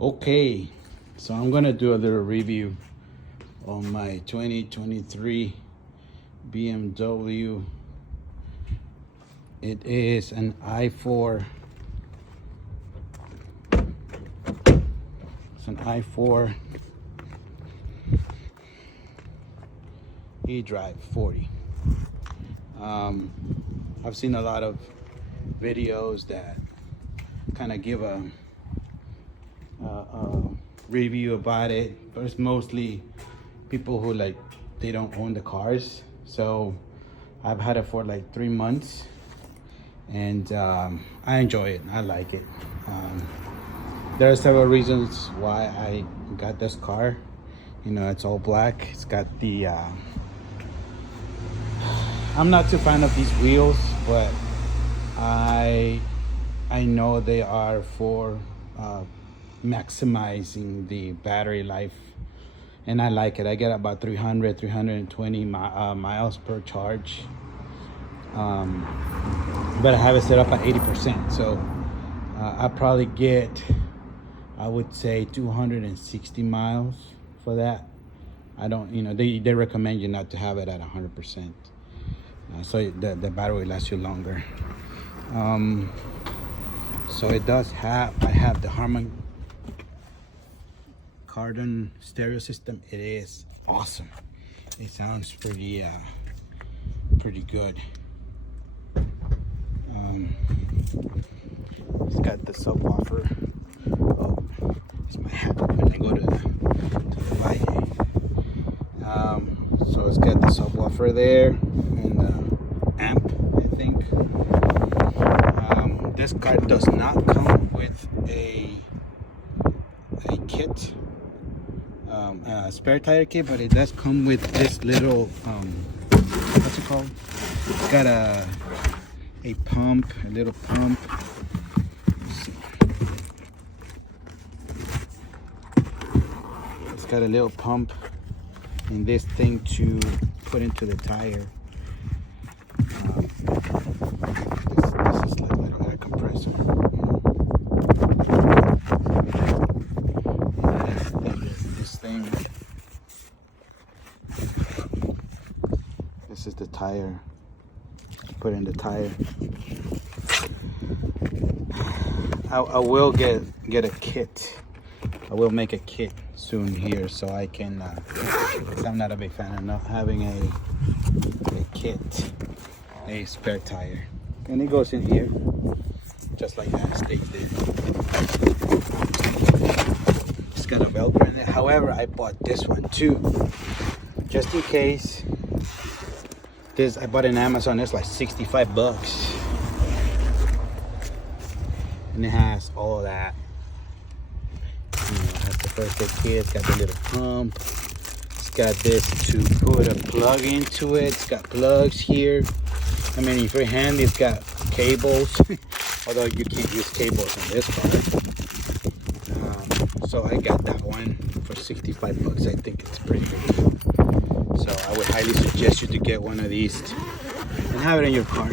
Okay, so I'm gonna do a little review on my 2023 BMW. It is an i4. It's an i4 Edrive 40. I've seen a lot of videos that kind of give a review about it, but it's mostly people who they don't own the cars. So I've had it for like 3 months, and I enjoy it. I like it. There are several reasons why I got this car. You know, it's all black. It's got the I'm not too fan of these wheels, but I know they are for maximizing the battery life, and I like it. I get about 320 miles per charge, but I have it set up at 80%, so I probably get, I would say, 260 miles for that. I don't, they recommend you not to have it at 100%, so the battery lasts you longer. So it does have, I have the Harman Kardon stereo system. It is awesome. It sounds pretty good. It's got the subwoofer. Oh, it's my hat when I go to the light. So it's got the subwoofer there and the amp, I think. This car does not come with a kit, a spare tire kit, but it does come with this little what's it called? It's got a pump, a little pump. It's got a little pump in this thing to put into the tire. This is like a little air compressor. This thing. This is the tire. Put in the tire. I will get a kit. I will make a kit soon here, so I can. I'm not a big fan of not having a kit, a spare tire, and it goes in here just like that. Stays there. It's got a Velcro in it. However, I bought this one too, just in case. This I bought in Amazon. It's like $65, and it has all of that. It has the first aid kit. It's got the little pump. It's got this to put a plug into it. It's got plugs here. I mean, if you're handy, it's got cables. Although you can't use cables on this car. So I got that one for $65. I think it's pretty good. So I would highly suggest you to get one of these and have it in your car.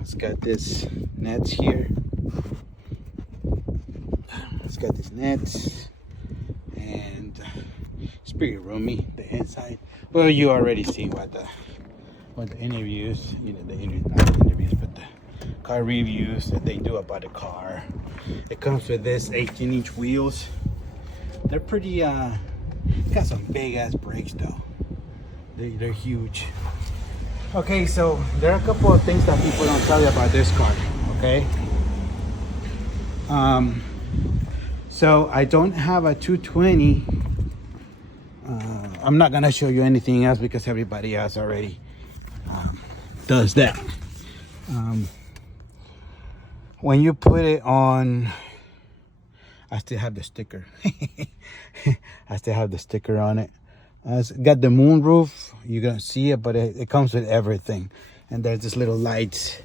It's got this nets here. It's got this nets, and it's pretty roomy, the inside. Well, you already see what the interviews, not the interviews, but the car reviews that they do about the car. It comes with this 18-inch wheels. They're pretty got some big ass brakes though. They're huge. Okay, so there are a couple of things that people don't tell you about this car. Okay, so I don't have a 220. I'm not gonna show you anything else because everybody else already does that. When you put it on, I still have the sticker. I still have the sticker on it. It's got the moon roof. You're gonna see it, but it comes with everything. And there's this little lights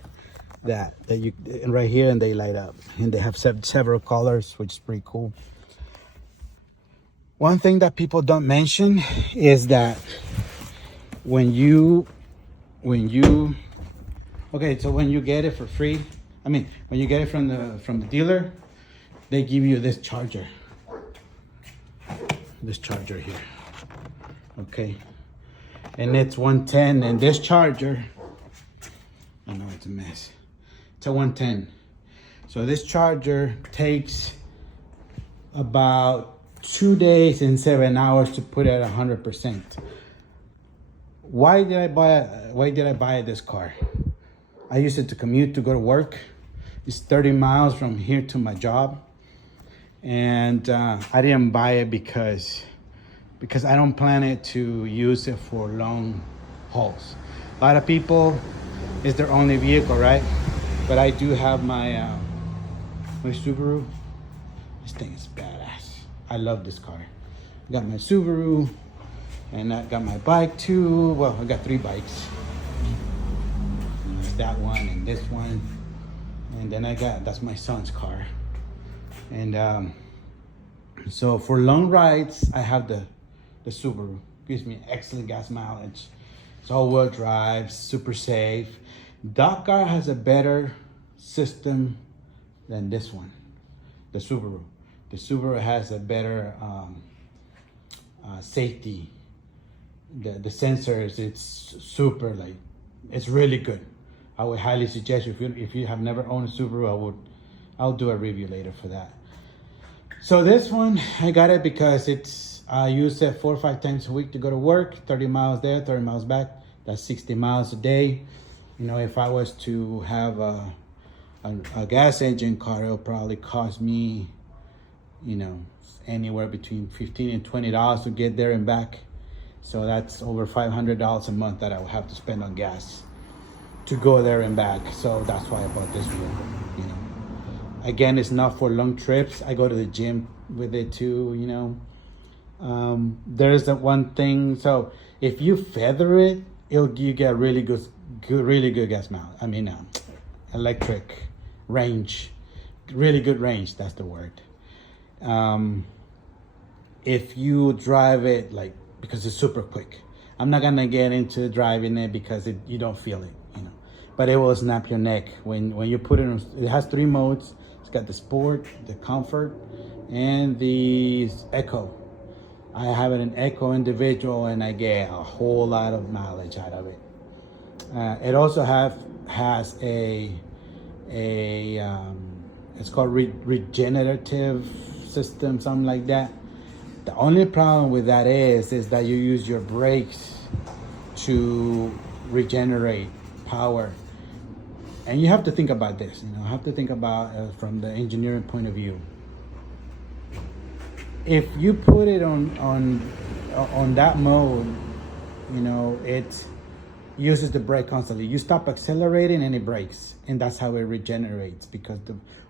that you right here, and they light up. And they have several colors, which is pretty cool. One thing that people don't mention is that when you okay, so when you get it for free, I mean, when you get it from the dealer, they give you this charger here, okay? And it's 110, and this charger, I know it's a mess, it's a 110. So this charger takes about 2 days and 7 hours to put it at 100%. Why did I buy this car? I use it to commute, to go to work. It's 30 miles from here to my job. And I didn't buy it because I don't plan it to use it for long hauls. A lot of people, it's their only vehicle, right? But I do have my my Subaru. This thing is badass. I love this car. I got my Subaru, and I got my bike too. Well, I got 3 bikes. That one and this one, and then that's my son's car. And so for long rides, I have the Subaru. Gives me excellent gas mileage. It's all-wheel drive, super safe. That car has a better system than this one, the Subaru. The Subaru has a better safety. The sensors, it's super, like, it's really good. I would highly suggest you, if you have never owned a Subaru, I'll do a review later for that. So this one, I got it because I use it 4 or 5 times a week to go to work, 30 miles there, 30 miles back. That's 60 miles a day. You know, if I was to have a gas engine car, it'll probably cost me, you know, anywhere between $15 and $20 to get there and back. So that's over $500 a month that I would have to spend on gas to go there and back. So that's why I bought this vehicle, you know. Again, it's not for long trips. I go to the gym with it too, you know. There's that one thing. So if you feather it, you get really good gas mileage. I mean, electric range, really good range. That's the word. If you drive it, like, because it's super quick. I'm not gonna get into driving it because you don't feel it, you know. But it will snap your neck when you put it on. It has 3 modes. It's got the sport, the comfort, and the eco. I have it in eco individual, and I get a whole lot of mileage out of it. It also has a it's called regenerative system, something like that. The only problem with that is that you use your brakes to regenerate power. And you have to think about this, you know, have to think about from the engineering point of view. If you put it on that mode, you know, it uses the brake constantly. You stop accelerating and it brakes, and that's how it regenerates, because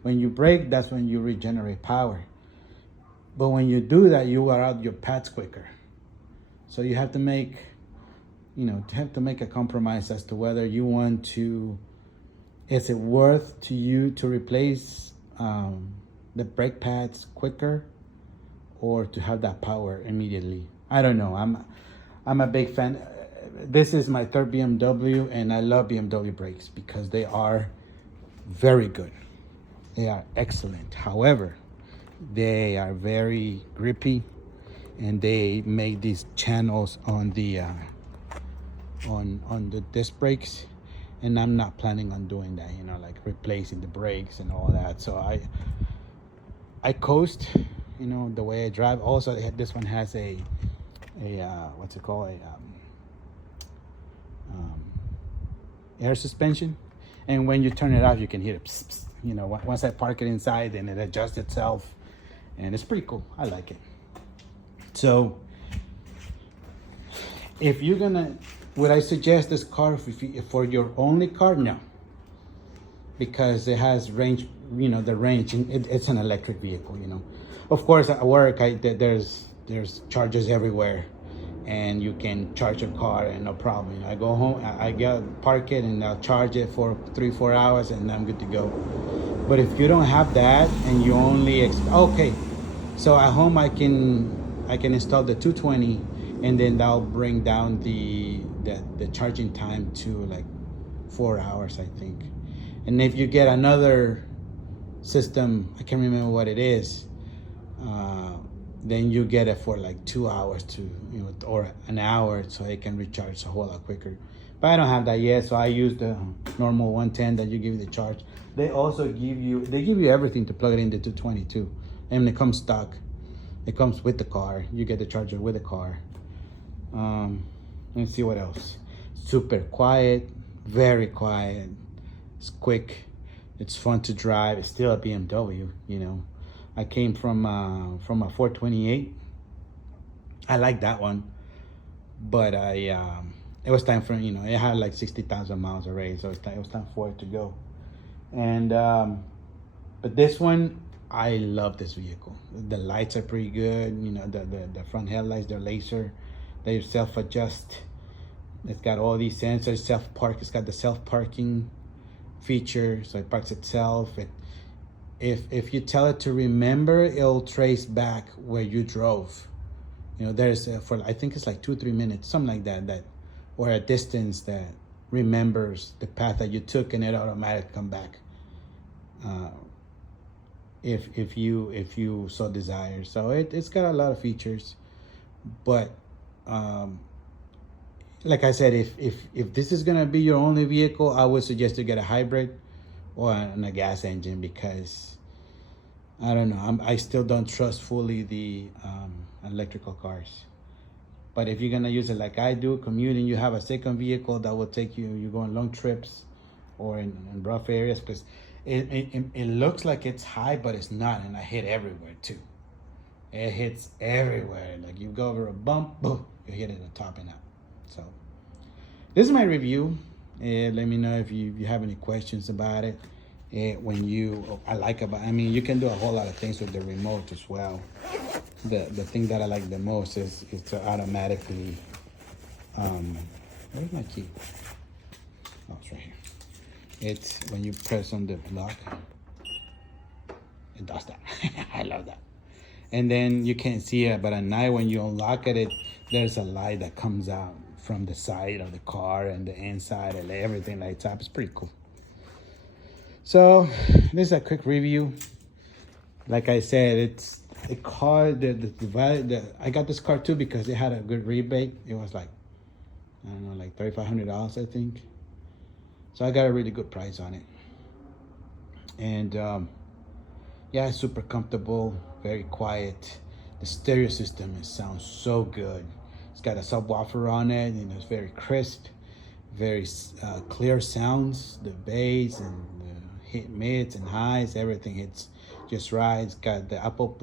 when you brake, that's when you regenerate power. But when you do that, you wear out your pads quicker. So you have to make, you know, a compromise as to whether you want to. Is it worth to you to replace the brake pads quicker, or to have that power immediately? I don't know. I'm a big fan. This is my 3rd BMW, and I love BMW brakes because they are very good. They are excellent. However, they are very grippy, and they make these channels on the disc brakes, and I'm not planning on doing that, you know, like replacing the brakes and all that. So I coast, you know, the way I drive. Also, this one has a what's it called, air suspension, and when you turn it off, you can hear it pss, pss. You know, once I park it inside, then it adjusts itself, and it's pretty cool. I like it. So if you're gonna, would I suggest this car for your only car? No, because it has range, you know, the range, and it's an electric vehicle, you know. Of course, at work, there's chargers everywhere, and you can charge your car and no problem. You know, I go home, I park it, and I'll charge it for 3-4 hours, and I'm good to go. But if you don't have that, and you only okay, so at home I can install the 220, and then that'll bring down the charging time to like 4 hours, I think. And if you get another system. I can't remember what it is. Then you get it for like 2 hours to, or an hour, so it can recharge a whole lot quicker. But I don't have that yet, so I use the normal 110 that you give you the charge. They also give you everything to plug it into 222, and it comes stock. It comes with the car. You get the charger with the car. Let's see what else. Super quiet, very quiet. It's quick. It's fun to drive. It's still a BMW, I came from a 428. I like that one, but it was time for, it had like 60,000 miles already, so it was time for it to go. And but this one, I love this vehicle. The lights are pretty good. The front headlights, they're laser. They self-adjust. It's got all these sensors, self-park. It's got the self-parking feature, so it parks itself. If you tell it to remember, it'll trace back where you drove. There's for, I think it's like 2-3 minutes, something like that, or a distance that remembers the path that you took, and it automatically come back. If you so desire. So it's got a lot of features, but like I said, if this is gonna be your only vehicle, I would suggest to get a hybrid or a gas engine, because I don't know, I still don't trust fully the electrical cars. But if you're gonna use it like I do, commuting, you have a second vehicle that will take you go on long trips or in rough areas, because it looks like it's high, but it's not, and I hit everywhere too. It hits everywhere. Like you go over a bump, boom, you hit it at the top and out. So this is my review. Let me know if you have any questions about it. You can do a whole lot of things with the remote as well. The thing that I like the most is to automatically, where's my key? Oh, it's right here. It's when you press on the lock, it does that. I love that. And then you can't see it, but at night when you unlock it, there's a light that comes out from the side of the car, and the inside, and everything lights up. It's pretty cool. So this is a quick review. Like I said, it's a car. I got this car too because it had a good rebate. It was like, I don't know, like $3,500, I think. So I got a really good price on it. And yeah, it's super comfortable, very quiet. The stereo system, it sounds so good. It's got a subwoofer on it, and it's very crisp, very clear sounds. The bass and the hit mids and highs, everything hits just right. It's got the Apple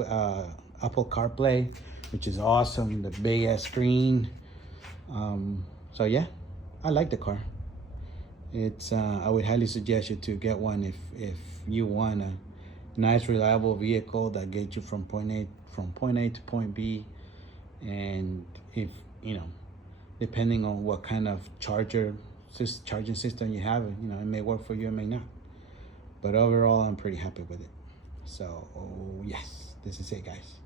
CarPlay, which is awesome. The big ass screen. So yeah, I like the car. It's I would highly suggest you to get one if you want a nice, reliable vehicle that gets you from point A to point B. And if depending on what kind of charging system you have, it may work for you, it may not. But overall, I'm pretty happy with it. So yes, this is it, guys.